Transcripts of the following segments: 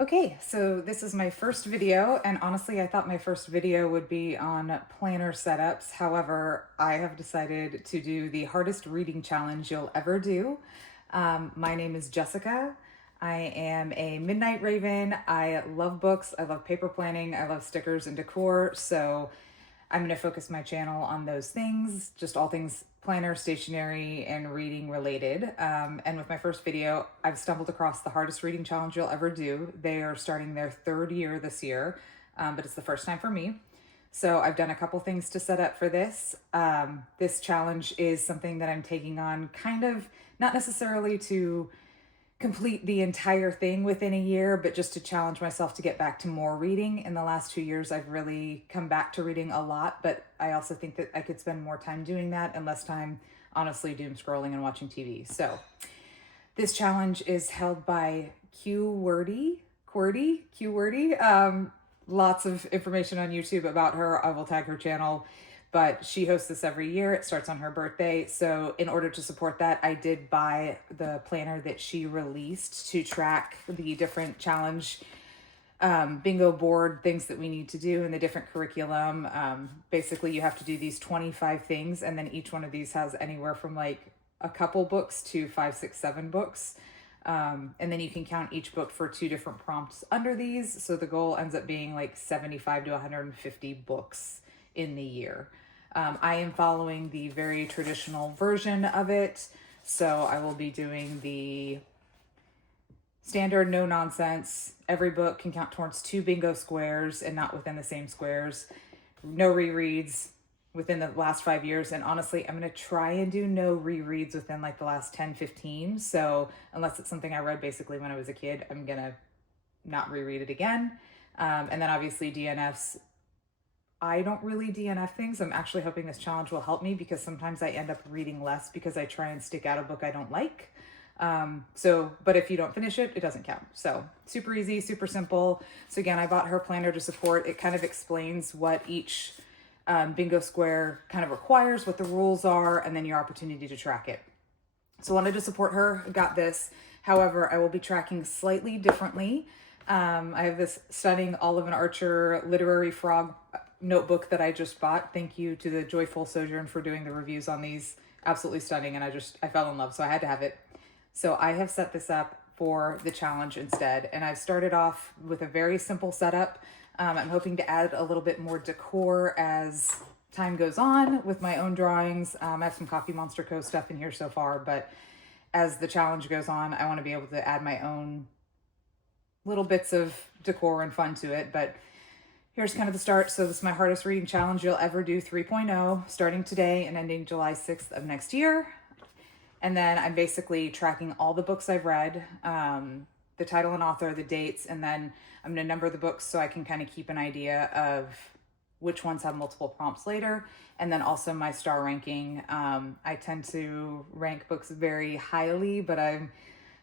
Okay, so this is my first video, and honestly, I thought my first video would be on planner setups. However, I have decided to do the hardest reading challenge you'll ever do. My name is Jessica. I am a midnight raven. I love books. I love paper planning. I love stickers and decor. So I'm going to focus my channel on those things, just all things planner, stationery, and reading related. And with my first video, I've stumbled across the hardest reading challenge you'll ever do. They are starting their third year this year, but it's the first time for me. So I've done a couple things to set up for this. This challenge is something that I'm taking on kind of not necessarily to complete the entire thing within a year, but just to challenge myself to get back to more reading. In the last 2 years, I've really come back to reading a lot, but I also think that I could spend more time doing that and less time, honestly, doom scrolling and watching TV. So this challenge is held by QWordy. Lots of information on YouTube about her. I will tag her channel, but she hosts this every year. It starts on her birthday. So in order to support that, I did buy the planner that she released to track the different challenge bingo board things that we need to do in the different curriculum. Basically, you have to do these 25 things, and then each one of these has anywhere from like a couple books to 5, 6, 7 books. And then you can count each book for 2 different prompts under these. So the goal ends up being like 75 to 150 books in the year. I am following the very traditional version of it. So I will be doing the standard no nonsense. Every book can count towards 2 bingo squares and not within the same squares. No rereads within the last 5 years. And honestly, I'm going to try and do no rereads within like the last 10, 15. So unless it's something I read basically when I was a kid, I'm going to not reread it again. And then obviously DNFs. I don't really DNF things. I'm actually hoping this challenge will help me because sometimes I end up reading less because I try and stick out a book I don't like. But if you don't finish it, it doesn't count. So super easy, super simple. So again, I bought her planner to support. It kind of explains what each bingo square kind of requires, what the rules are, and then your opportunity to track it. So wanted to support her, got this. However, I will be tracking slightly differently. I have this stunning Olive and Archer literary frog notebook that I just bought. Thank you to the Joyful Sojourn for doing the reviews on these. Absolutely stunning. And I fell in love, so I had to have it. So I have set this up for the challenge instead. And I've started off with a very simple setup. I'm hoping to add a little bit more decor as time goes on with my own drawings. I have some Coffee Monster Co. stuff in here so far, but as the challenge goes on, I want to be able to add my own little bits of decor and fun to it. But here's kind of the start. So this is my hardest reading challenge you'll ever do 3.0, starting today and ending July 6th of next year. And then I'm basically tracking all the books I've read, the title and author, the dates, and then I'm going to number the books so I can kind of keep an idea of which ones have multiple prompts later. And then also my star ranking. I tend to rank books very highly, but I'm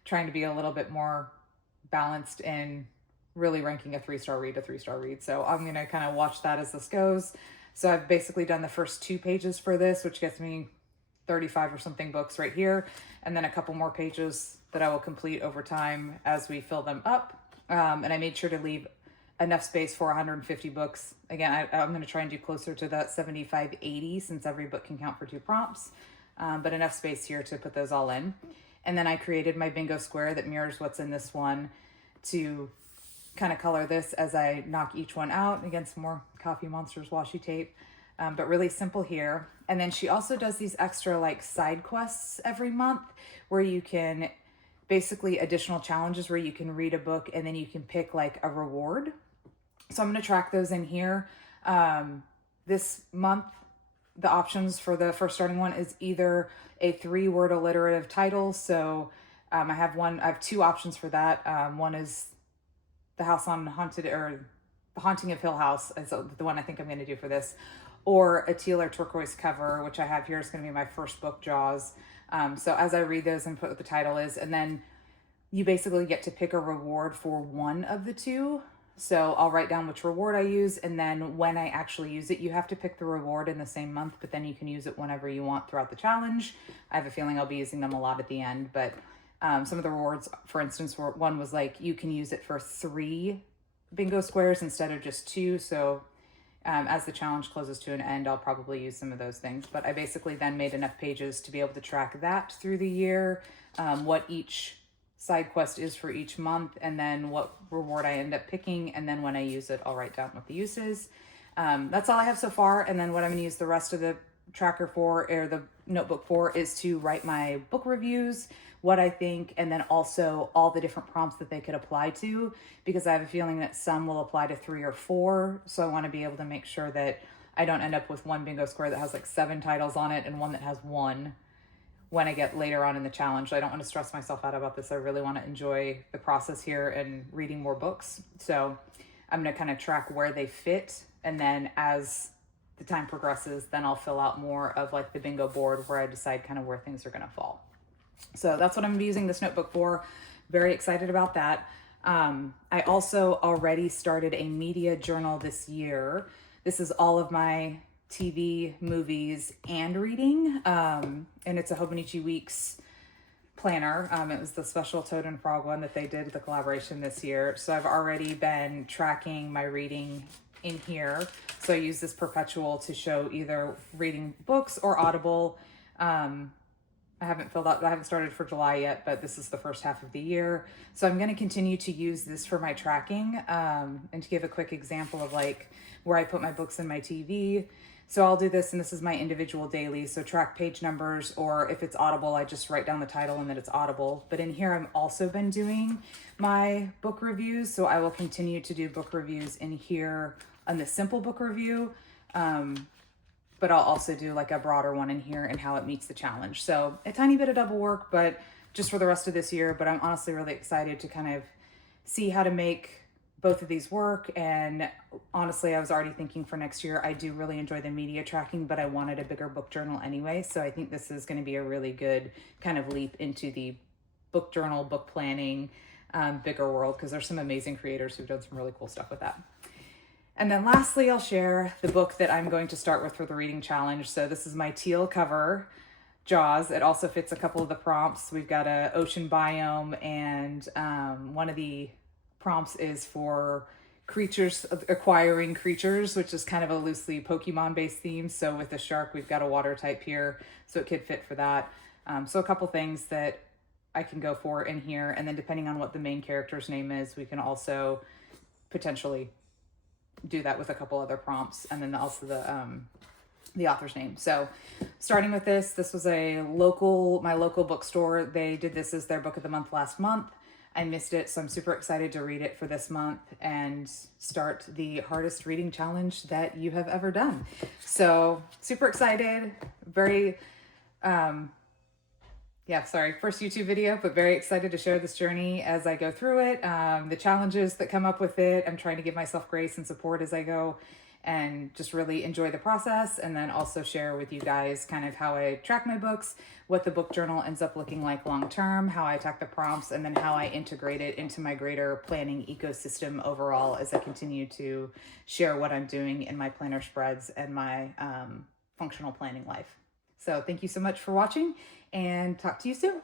trying to be a little bit more balanced in really ranking a 3-star read. So I'm going to kind of watch that as this goes. So I've basically done the first 2 pages for this, which gets me 35 or something books right here. And then a couple more pages that I will complete over time as we fill them up. And I made sure to leave enough space for 150 books. Again, I'm going to try and do closer to that 75, 80 since every book can count for 2 prompts. But enough space here to put those all in. And then I created my bingo square that mirrors what's in this one to kind of color this as I knock each one out. Again, some more Coffee Monsters washi tape, but really simple here. And then she also does these extra like side quests every month where you can basically additional challenges where you can read a book and then you can pick like a reward. So I'm going to track those in here. This month, the options for the first starting one is either a 3-word alliterative title. So I have 2 options for that. One is The House on Haunted, or The Haunting of Hill House is the one I think I'm going to do for this, or a teal or turquoise cover, which I have here is going to be my first book, Jaws. So as I read those and put what the title is, and then you basically get to pick a reward for one of the 2. So I'll write down which reward I use, and then when I actually use it, you have to pick the reward in the same month, but then you can use it whenever you want throughout the challenge. I have a feeling I'll be using them a lot at the end, but Some of the rewards, for instance, one was like you can use it for 3 bingo squares instead of just 2. So as the challenge closes to an end, I'll probably use some of those things. But I basically then made enough pages to be able to track that through the year, what each side quest is for each month, and then what reward I end up picking. And then when I use it, I'll write down what the use is. That's all I have so far. And then what I'm going to use the rest of the tracker for, or the notebook for, is to write my book reviews, what I think, and then also all the different prompts that they could apply to, because I have a feeling that some will apply to 3 or 4. So I want to be able to make sure that I don't end up with one bingo square that has like 7 titles on it and one that has 1 when I get later on in the challenge. I don't want to stress myself out about this. I really want to enjoy the process here and reading more books. So I'm going to kind of track where they fit. And then as the time progresses, then I'll fill out more of like the bingo board where I decide kind of where things are going to fall. So that's what I'm using this notebook for. Very excited about that. I also already started a media journal this year. This is all of my TV, movies, and reading. And it's a Hobonichi Weeks planner. It was the special Toad and Frog one that they did, the collaboration this year. So I've already been tracking my reading in here. So I use this perpetual to show either reading books or Audible. I haven't started for July yet, but this is the first half of the year. So I'm going to continue to use this for my tracking. And to give a quick example of like where I put my books in my TV. So I'll do this, and this is my individual daily. So track page numbers, or if it's Audible, I just write down the title and that it's Audible. But in here, I've also been doing my book reviews. So I will continue to do book reviews in here on the simple book review. But I'll also do like a broader one in here and how it meets the challenge. So a tiny bit of double work, but just for the rest of this year. But I'm honestly really excited to kind of see how to make both of these work. And honestly, I was already thinking for next year, I do really enjoy the media tracking, but I wanted a bigger book journal anyway. So I think this is going to be a really good kind of leap into the book journal, book planning, bigger world, because there's some amazing creators who've done some really cool stuff with that. And then lastly, I'll share the book that I'm going to start with for the reading challenge. So this is my teal cover, Jaws. It also fits a couple of the prompts. We've got a ocean biome, and one of the prompts is for creatures, acquiring creatures, which is kind of a loosely Pokemon based theme. So with the shark, we've got a water type here, so it could fit for that. So a couple things that I can go for in here. And then depending on what the main character's name is, we can also potentially do that with a couple other prompts, and then also the author's name. So starting with this was my local bookstore. They did this as their book of the month last month. I missed it, so I'm super excited to read it for this month and start the hardest reading challenge that you have ever done. So super excited, very, first YouTube video, but very excited to share this journey as I go through it, the challenges that come up with it. I'm trying to give myself grace and support as I go, and just really enjoy the process, and then also share with you guys kind of how I track my books, what the book journal ends up looking like long term, how I attack the prompts, and then how I integrate it into my greater planning ecosystem overall as I continue to share what I'm doing in my planner spreads and my functional planning life. So thank you so much for watching, and talk to you soon.